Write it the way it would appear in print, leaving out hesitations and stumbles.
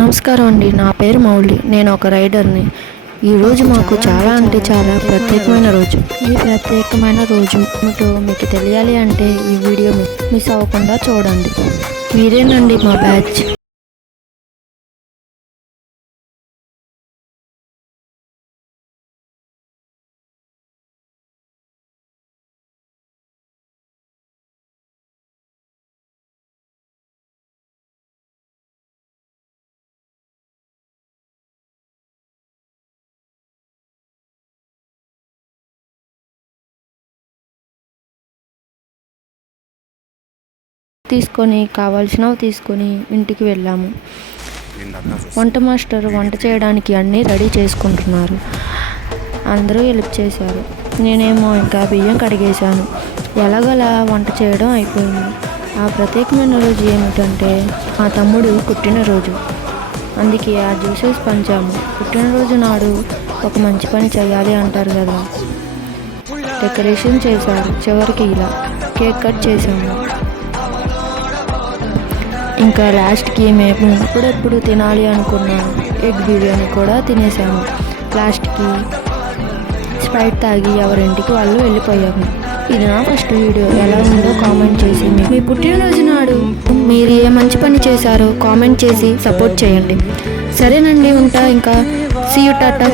నమస్కారం అండి. నా పేరు మౌలి. నేను ఒక రైడర్ని. ఈరోజు మాకు చాలా అంటే చాలా ప్రత్యేకమైన రోజు. ఈ ప్రత్యేకమైన రోజు ఏమిటో మీకు తెలియాలి అంటే ఈ వీడియో మిస్ అవ్వకుండా చూడండి. మీరేనండి మా బ్యాచ్. కావాల్సినవి తీసుకొని ఇంటికి వెళ్ళాము. వంట మాస్టర్ వంట చేయడానికి అన్నీ రెడీ చేసుకుంటున్నారు. అందరూ హెల్ప్ చేశారు. నేనేమో ఇంకా బియ్యం కడిగేశాను. ఎలాగలా వంట చేయడం అయిపోయింది. ఆ ప్రత్యేకమైన రోజు ఏమిటంటే మా తమ్ముడు పుట్టినరోజు. అందుకే ఆ జ్యూసెస్ పంచాము. పుట్టినరోజు నాడు ఒక మంచి పని చేయాలి అంటారు కదా. డెకరేషన్ చేశారు. చివరికి ఇలా కేక్ కట్ చేశాము. ఇంకా లాస్ట్కి మేము ఎప్పుడెప్పుడు తినాలి అనుకున్న ఎగ్ బిర్యానీ కూడా తినేసాము. లాస్ట్కి స్ప్రైట్ తాగి ఎవరింటికి వాళ్ళు వెళ్ళిపోయాము. ఇది నా ఫస్ట్ వీడియో. ఎలా ఉందో కామెంట్ చేసి మీ పుట్టినరోజు నాడు మీరు ఏ మంచి పని చేశారో కామెంట్ చేసి సపోర్ట్ చేయండి. సరేనండి, ఉంటా. ఇంకా సీ యు, టాటా.